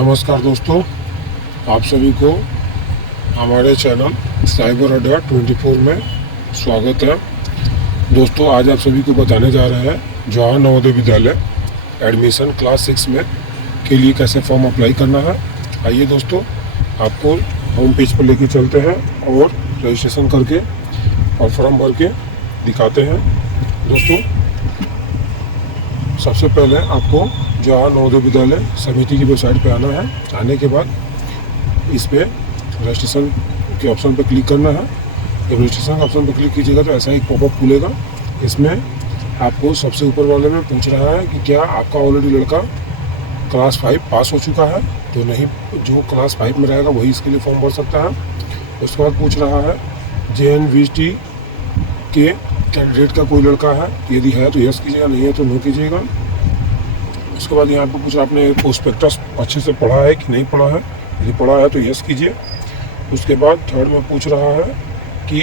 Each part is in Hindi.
नमस्कार दोस्तों, आप सभी को हमारे चैनल साइबर अड्डा 24 में स्वागत है। दोस्तों, आज आप सभी को बताने जा रहे हैं जवाहर नवोदय विद्यालय एडमिशन क्लास 6 में के लिए कैसे फॉर्म अप्लाई करना है। आइए दोस्तों, आपको होम पेज पर लेके चलते हैं और रजिस्ट्रेशन करके और फॉर्म भर के दिखाते हैं। दोस्तों, सबसे पहले आपको जवाहर नवोदय विद्यालय समिति की वेबसाइट पे आना है। आने के बाद इस पे रजिस्ट्रेशन के ऑप्शन पे क्लिक करना है। जब रजिस्ट्रेशन के ऑप्शन पे क्लिक कीजिएगा तो ऐसा एक पॉपअप खुलेगा। इसमें आपको सबसे ऊपर वाले में पूछ रहा है कि क्या आपका ऑलरेडी लड़का क्लास 5 पास हो चुका है। तो नहीं, जो क्लास 5 में रहेगा वही इसके लिए फॉर्म भर सकता है। उसके बाद पूछ रहा है JNVT के कैंडिडेट का कोई लड़का है, यदि है तो यस कीजिएगा, नहीं है तो नो कीजिएगा। उसके बाद यहाँ पर कुछ आपने प्रोस्पेक्टस अच्छे से पढ़ा है कि नहीं पढ़ा है, यदि पढ़ा है तो यस कीजिए। उसके बाद थर्ड में पूछ रहा है कि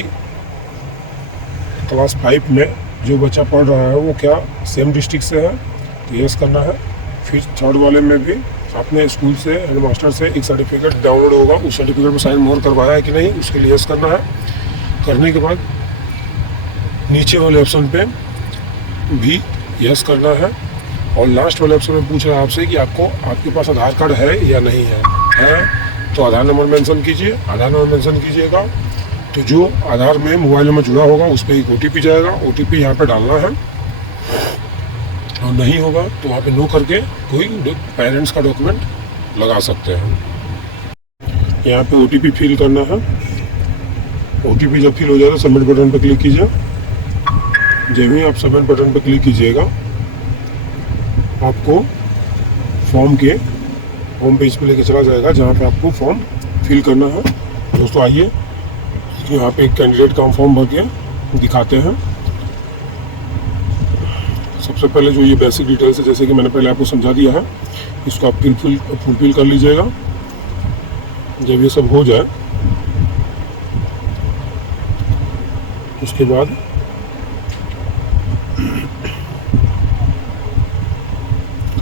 क्लास 5 में जो बच्चा पढ़ रहा है वो क्या सेम डिस्ट्रिक्ट से है, तो यस करना है। फिर थर्ड वाले में भी आपने स्कूल से हेडमास्टर से एक सर्टिफिकेट डाउनलोड होगा, उस सर्टिफिकेट पर साइन मोहर करवाया है कि नहीं, उसके लिए यस करना है। करने के बाद नीचे वाले ऑप्शन पे भी यस करना है। और लास्ट वाले ऑप्शन में पूछ रहा है आपसे कि आपके पास आधार कार्ड है या नहीं है तो आधार नंबर मेंशन कीजिए। आधार नंबर मेंशन कीजिएगा तो जो आधार में मोबाइल नंबर जुड़ा होगा उस पर एक OTP जाएगा। OTP यहाँ पे डालना है, और नहीं होगा तो वहाँ पे नो करके कोई पेरेंट्स का डॉक्यूमेंट लगा सकते हैं। यहाँ पे OTP फिल करना है। OTP जब फिल हो जाए तो सबमिट बटन पर क्लिक कीजिए। जब भी आप सबमिट बटन पर क्लिक कीजिएगा आपको फॉर्म के होम पेज पे लेके चला जाएगा, जहाँ पे आपको फॉर्म फिल करना है। दोस्तों आइए, यहाँ पे एक कैंडिडेट का फॉर्म भर के दिखाते हैं। सबसे पहले जो ये बेसिक डिटेल्स है, जैसे कि मैंने पहले आपको समझा दिया है, इसको आप फुलफिल कर लीजिएगा। जब ये सब हो जाए उसके बाद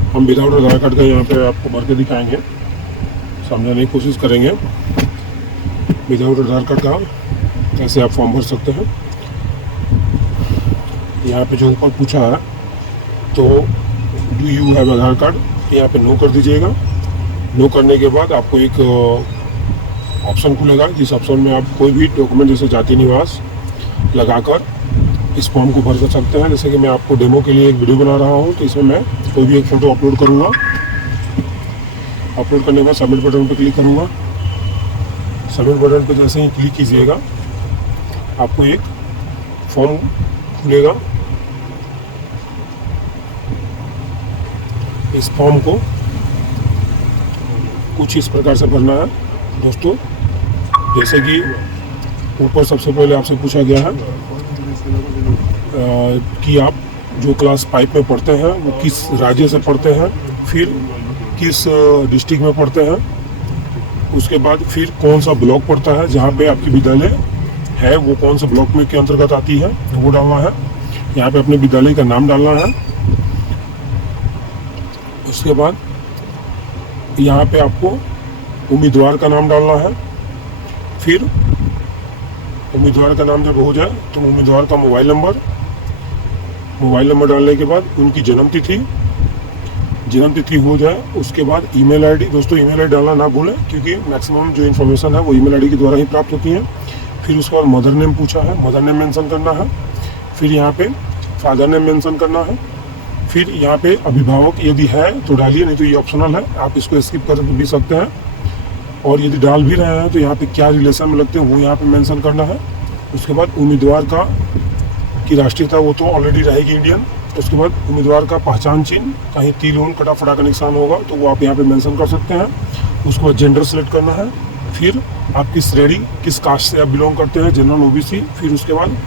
हम विदाउट आधार कार्ड का यहाँ पे आपको भर के दिखाएंगे, समझाने की कोशिश करेंगे विदाउट आधार कार्ड का कैसे आप फॉर्म भर सकते हैं। यहाँ पे जो ऊपर पूछा है तो do you have Aadhaar card, यहाँ पे नो कर दीजिएगा। नो करने के बाद आपको एक ऑप्शन खुलेगा, जिस ऑप्शन में आप कोई भी डॉक्यूमेंट जैसे जाति निवास लगाकर इस फॉर्म को भर कर सकते हैं। जैसे कि मैं आपको डेमो के लिए एक वीडियो बना रहा हूँ, तो इसमें मैं कोई भी एक फ़ोटो अपलोड करूँगा। अपलोड करने के बाद सबमिट बटन पर क्लिक करूँगा। सबमिट बटन पर जैसे ही क्लिक कीजिएगा आपको एक फॉर्म खुलेगा। इस फॉर्म को कुछ इस प्रकार से भरना है दोस्तों। जैसे कि ऊपर सबसे पहले आपसे पूछा गया है कि आप जो क्लास 5 में पढ़ते हैं वो किस राज्य से पढ़ते हैं, फिर किस डिस्ट्रिक्ट में पढ़ते हैं, उसके बाद फिर कौन सा ब्लॉक पड़ता है जहाँ पे आपकी विद्यालय है, वो कौन सा ब्लॉक में के अंतर्गत आती है वो डालना है। यहाँ पे अपने विद्यालय का नाम डालना है। उसके बाद यहाँ पे आपको उम्मीदवार का नाम डालना है। फिर उम्मीदवार का नाम जब हो जाए तो उम्मीदवार का मोबाइल नंबर डालने के बाद उनकी जन्म तिथि हो जाए। उसके बाद ईमेल आईडी, दोस्तों ईमेल आईडी डालना ना भूलें, क्योंकि मैक्सिमम जो इन्फॉर्मेशन है वो ईमेल आईडी के द्वारा ही प्राप्त होती है। फिर उसके बाद मदर नेम पूछा है, मदर नेम मेंशन करना है। फिर यहाँ पे फादर नेम मेंशन करना है। फिर यहाँ पे अभिभावक यदि है तो डालिए, नहीं तो ये ऑप्शनल है, आप इसको स्किप कर भी सकते हैं। और यदि डाल भी रहे हैं तो यहाँ पे क्या रिलेशन में लगते हैं वो यहाँ पे मेंशन करना है। उसके बाद उम्मीदवार की राष्ट्रीयता वो तो ऑलरेडी रहेगी इंडियन। उसके बाद उम्मीदवार का पहचान चिन्ह, कहीं तीर ऊन कटा फटा का निशान होगा तो वो आप यहाँ पे मेंशन कर सकते हैं। उसके बाद जेंडर सेलेक्ट करना है। फिर आप किस श्रेणी, किस कास्ट से आप बिलोंग करते हैं, जनरल OBC। फिर उसके बाद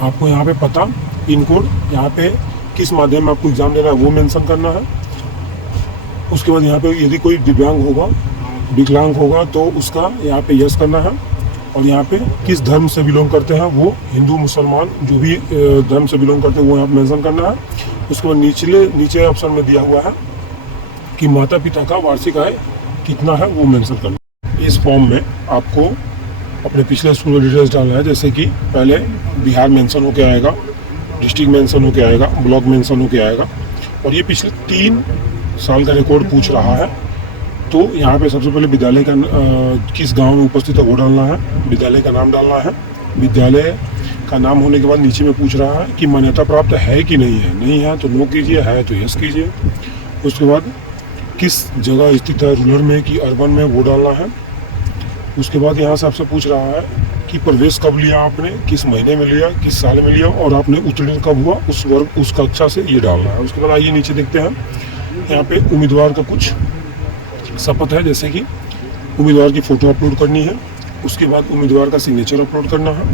आपको यहाँ पे पता, पिन कोड, यहाँ पे किस माध्यम में आपको एग्ज़ाम देना है वो मेंशन करना है। उसके बाद यहाँ पे यदि कोई विकलांग होगा तो उसका यहाँ पे यस करना है। और यहाँ पे किस धर्म से बिलोंग करते हैं, वो हिंदू मुसलमान जो भी धर्म से बिलोंग करते हैं वो यहाँ पे मेंशन करना है। उसके बाद नीचे ऑप्शन में दिया हुआ है कि माता पिता का वार्षिक आय कितना है वो मेंशन करना। इस फॉर्म में आपको अपने पिछले स्कूल का डिटेल्स डालना है, जैसे कि पहले बिहार मेंशन होके आएगा, डिस्ट्रिक्ट मेंशन होके आएगा, ब्लॉक मेंशन होके आएगा, और ये पिछले 3 साल का रिकॉर्ड पूछ रहा है। तो यहाँ पे सबसे पहले विद्यालय का किस गांव में उपस्थित है वो डालना है, विद्यालय का नाम डालना है। विद्यालय का नाम होने के बाद नीचे में पूछ रहा है कि मान्यता प्राप्त है कि नहीं है। नहीं है तो नो कीजिए, है तो यस कीजिए। उसके बाद किस जगह स्थित है, रूरल में कि अर्बन में, वो डालना है। उसके बाद यहाँ से आपसे पूछ रहा है कि प्रवेश कब लिया आपने, किस महीने में लिया, किस साल में लिया, और आपने उत्तीर्ण कब हुआ उस वर्ग उस कक्षा से, ये डालना है। उसके बाद आइए नीचे देखते हैं, यहाँ पे उम्मीदवार का कुछ शपथ है, जैसे कि उम्मीदवार की फ़ोटो अपलोड करनी है। उसके बाद उम्मीदवार का सिग्नेचर अपलोड करना है,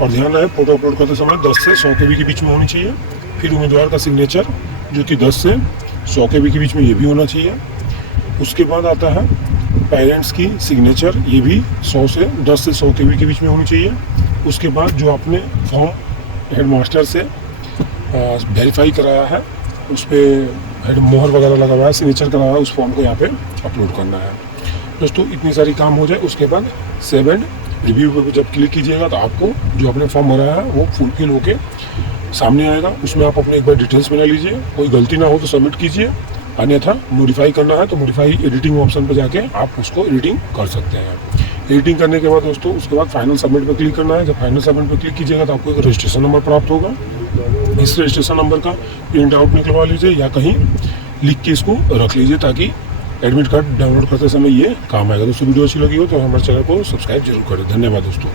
और ध्यान रहे फ़ोटो अपलोड करते समय 10 से 100 KB के बीच में होनी चाहिए। फिर उम्मीदवार का सिग्नेचर जो कि 10 से 100 KB के बीच में ये भी होना चाहिए। उसके बाद आता है पेरेंट्स की सिग्नेचर, ये भी 10 से 100 KB के बीच में होनी चाहिए। उसके बाद जो आपने फॉर्म हेड मास्टर से वेरीफाई कराया है, उस पर हेड मोहर वगैरह लगा हुआ है, सिग्नेचर कराया है, उस फॉर्म को यहाँ पे अपलोड करना है। दोस्तों इतनी सारी काम हो जाए, उसके बाद सेव एंड रिव्यू पे जब क्लिक कीजिएगा तो आपको जो आपने फॉर्म भराया है वो फुलफिल होके सामने आएगा। उसमें आप अपने एक बार डिटेल्स बना लीजिए, कोई गलती ना हो तो सबमिट कीजिए, अन्यथा मॉडिफाई करना है तो मॉडिफाई एडिटिंग ऑप्शन पर जाके आप उसको एडिटिंग कर सकते हैं। एडिटिंग करने के बाद दोस्तों उसके बाद फाइनल सबमिट पर क्लिक करना है। जब फाइनल सबमिट पर क्लिक कीजिएगा तो आपको एक रजिस्ट्रेशन नंबर प्राप्त होगा। इस रजिस्ट्रेशन नंबर का प्रिंट आउट निकलवा लीजिए या कहीं लिख के इसको रख लीजिए, ताकि एडमिट कार्ड डाउनलोड करते समय ये काम आएगा। दोस्तों वीडियो अच्छी लगी हो तो हमारे चैनल को सब्सक्राइब जरूर करें। धन्यवाद दोस्तों।